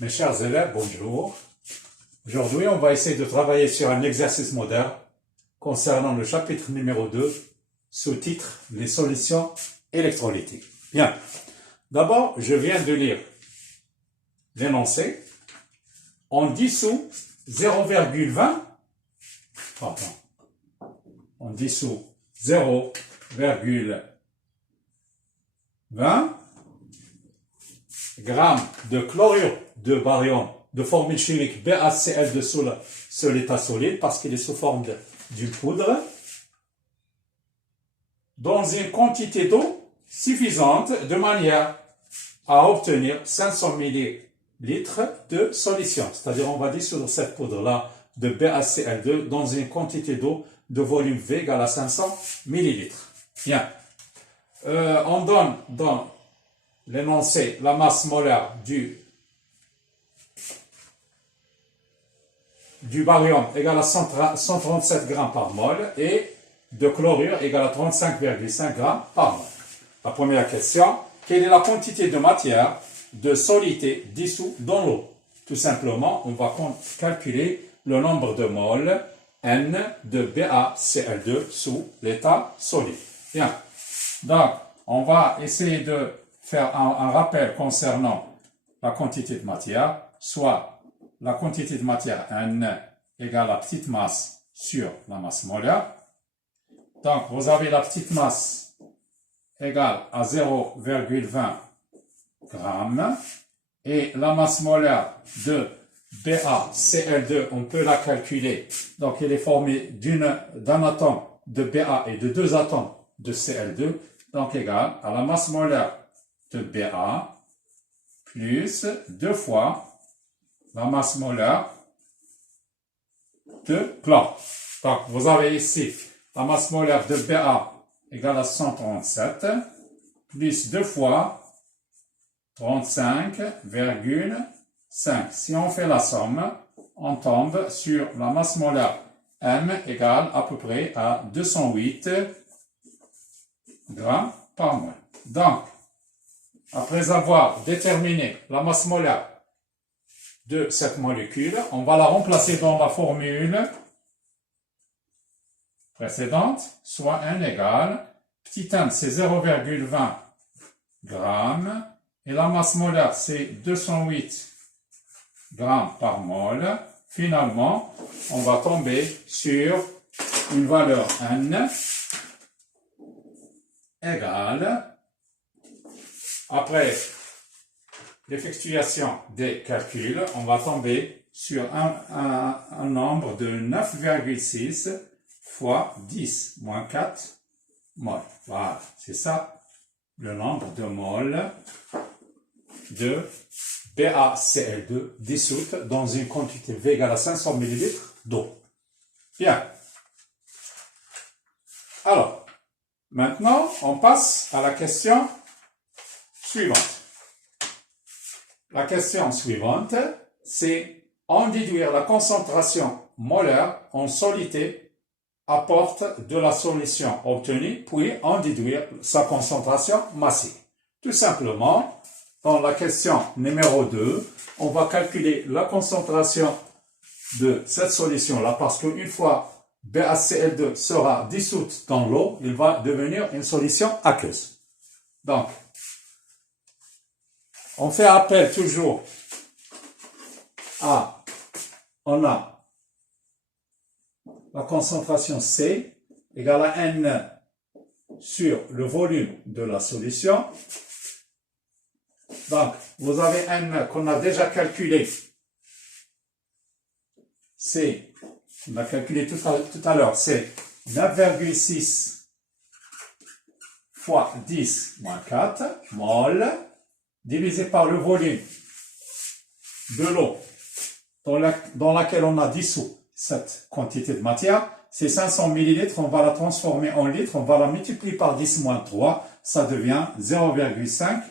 Mes chers élèves, bonjour. Aujourd'hui, on va essayer de travailler sur un exercice moderne concernant le chapitre numéro 2, sous-titre « Les solutions électrolytiques ». Bien. D'abord, je viens de lire l'énoncé. On dissout 0,20, pardon, on dissout 0,20 grammes de chlorure de barium de formule chimique BaCl2 sur l'état solide parce qu'il est sous forme d'une poudre dans une quantité d'eau suffisante de manière à obtenir 500 ml de solution. C'est-à-dire on va dissoudre cette poudre-là de BaCl2 dans une quantité d'eau de volume V égale à 500 ml. Bien. On donne dans l'énoncé la masse molaire du barium égale à 137 grammes par mol et de chlorure égale à 35,5 grammes par mol. La première question, quelle est la quantité de matière de solidité dissous dans l'eau? Tout simplement, on va calculer le nombre de moles N de BaCl2 sous l'état solide. Bien, donc on va essayer de faire un rappel concernant la quantité de matière, soit la quantité de matière N égale la petite masse sur la masse molaire. Donc, vous avez la petite masse égale à 0,20 grammes et la masse molaire de BaCl2, on peut la calculer. Donc, elle est formée d'un atome de Ba et de deux atomes de Cl2, donc égale à la masse molaire de Ba plus 2 fois la masse molaire de chlore. Donc, vous avez ici la masse molaire de Ba égale à 137 plus 2 fois 35,5. Si on fait la somme, on tombe sur la masse molaire M égale à peu près à 208 grammes par mol. Donc, après avoir déterminé la masse molaire de cette molécule, on va la remplacer dans la formule précédente, soit N égale, petit n c'est 0,20 grammes, et la masse molaire c'est 208 grammes par mol. Finalement, on va tomber sur une valeur N égale, après l'effectuation des calculs, on va tomber sur un nombre de 9,6 fois 10 moins 4 mol. Voilà, c'est ça le nombre de moles de BaCl2 dissoute dans une quantité V égale à 500 ml d'eau. Bien. Alors, maintenant, on passe à la question suivante. La question suivante, c'est en déduire la concentration molaire en solidité apporte de la solution obtenue, puis en déduire sa concentration massive. Tout simplement, dans la question numéro 2, on va calculer la concentration de cette solution-là, parce qu'une fois BaCl2 sera dissoute dans l'eau, il va devenir une solution aqueuse. Donc, on fait appel toujours à, on a la concentration C égale à N sur le volume de la solution. Donc, vous avez N qu'on a déjà calculé. C'est, on a calculé tout à l'heure, c'est 9,6 fois 10 moins 4 mol divisé par le volume de l'eau dans laquelle on a dissous cette quantité de matière. C'est 500 ml, on va la transformer en litres, on va la multiplier par 10 moins 3, ça devient 0,5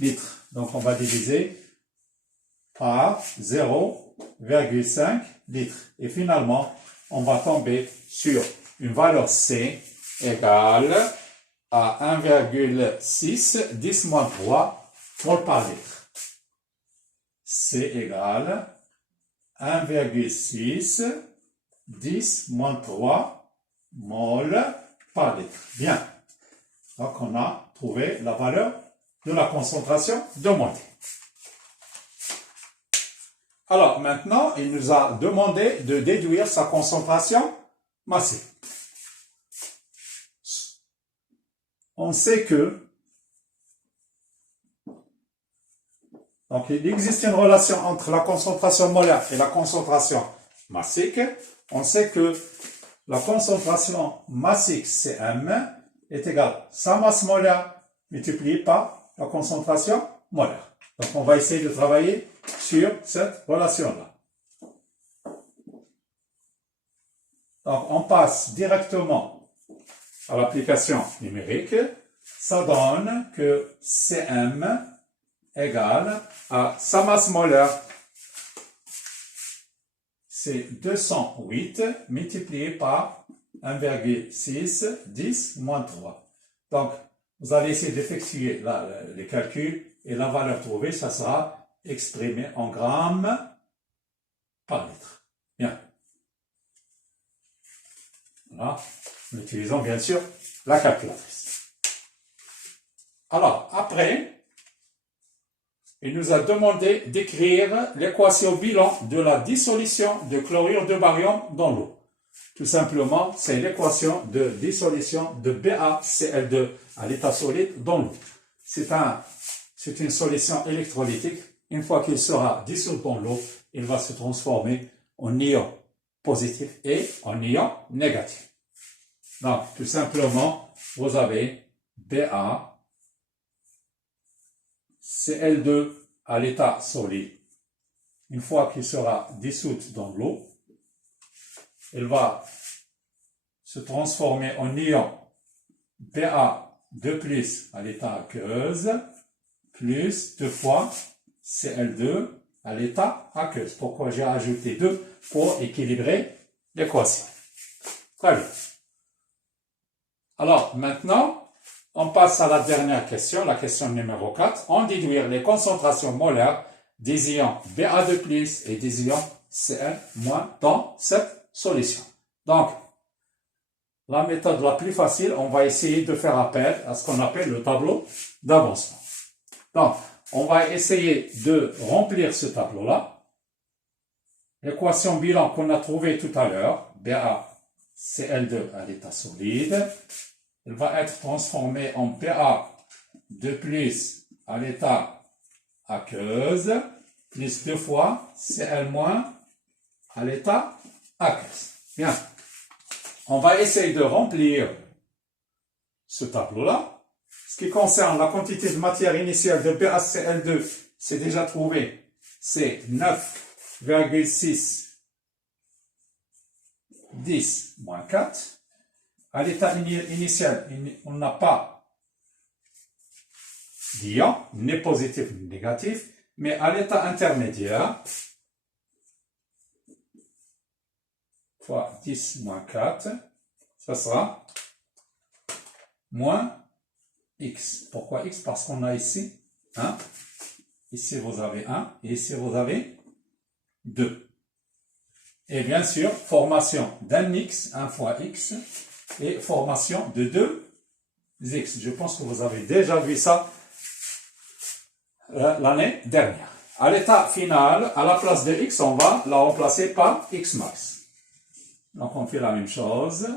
litres. Donc on va diviser par 0,5 litres. Et finalement, on va tomber sur une valeur C égale à 1,6 10 moins 3 mol par litre. c'est égal 1,6 10 moins 3 mol par litre. Bien. Donc, on a trouvé la valeur de la concentration demandée. Alors, maintenant, il nous a demandé de déduire sa concentration massive. On sait que donc, il existe une relation entre la concentration molaire et la concentration massique. On sait que la concentration massique Cm est égale à sa masse molaire multipliée par la concentration molaire. Donc, on va essayer de travailler sur cette relation-là. Donc, on passe directement à l'application numérique. Ça donne que Cm égale à sa masse molaire, c'est 208 multiplié par 1,6 10 moins 3. Donc, vous allez essayer d'effectuer les calculs et la valeur trouvée, ça sera exprimé en grammes par litre. Bien. Voilà. Nous utilisons bien sûr la calculatrice. Alors, après, il nous a demandé d'écrire l'équation bilan de la dissolution de chlorure de barium dans l'eau. Tout simplement, c'est l'équation de dissolution de BaCl2 à l'état solide dans l'eau. C'est une solution électrolytique. Une fois qu'il sera dissous dans l'eau, il va se transformer en ion positif et en ion négatif. Donc, tout simplement, vous avez BaCl2 à l'état solide. Une fois qu'il sera dissous dans l'eau, il va se transformer en ion Ba2+ à l'état aqueuse, plus 2 fois Cl2 à l'état aqueuse. Pourquoi j'ai ajouté 2? Pour équilibrer l'équation. Très bien. Alors, maintenant, on passe à la dernière question, la question numéro 4. En déduire les concentrations molaires des ions Ba2+ et des ions Cl- dans cette solution. Donc, la méthode la plus facile, on va essayer de faire appel à ce qu'on appelle le tableau d'avancement. Donc, on va essayer de remplir ce tableau-là. L'équation bilan qu'on a trouvée tout à l'heure, BaCl2 à l'état solide, elle va être transformée en Ba2+ à l'état aqueuse, plus 2 fois Cl- à l'état aqueuse. Bien. On va essayer de remplir ce tableau-là. Ce qui concerne la quantité de matière initiale de BaCl2, c'est déjà trouvé. C'est 9,6 10 moins 4. À l'état initial, on n'a pas d'ion, ni positif ni négatif, mais à l'état intermédiaire, fois 10 moins 4, ça sera moins x. Pourquoi x? Parce qu'on a ici 1, ici vous avez 1, et ici vous avez 2. Et bien sûr, formation d'un x, 1 fois x, et formation de 2 x. Je pense que vous avez déjà vu ça l'année dernière. À l'état final, à la place de x, on va la remplacer par x max. Donc on fait la même chose,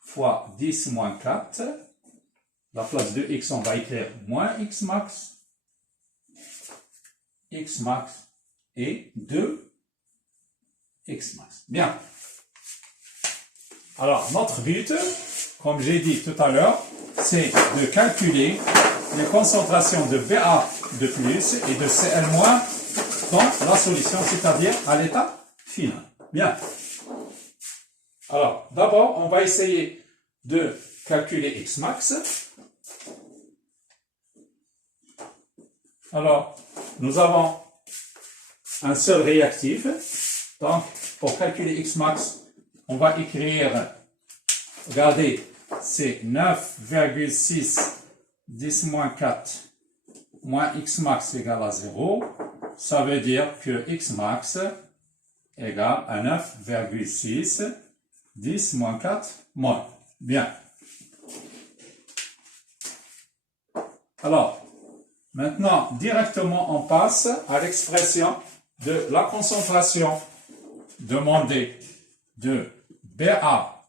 fois 10 moins 4. La place de x, on va écrire moins x max et 2 x max. Bien. Alors, notre but, comme j'ai dit tout à l'heure, c'est de calculer les concentrations de Ba2+ et de Cl- dans la solution, c'est-à-dire à l'état final. Bien. Alors, d'abord, on va essayer de calculer x max. Alors, nous avons un seul réactif. Donc, pour calculer x max, on va écrire, regardez, c'est 9,6 10 moins 4 moins x max égale à 0. ça veut dire que X max égale à 9,6, 10 moins 4 mol. Bien. Alors, maintenant, directement, on passe à l'expression de la concentration demandée de BA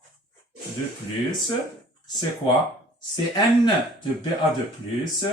de plus. C'est quoi? C'est N de BA de plus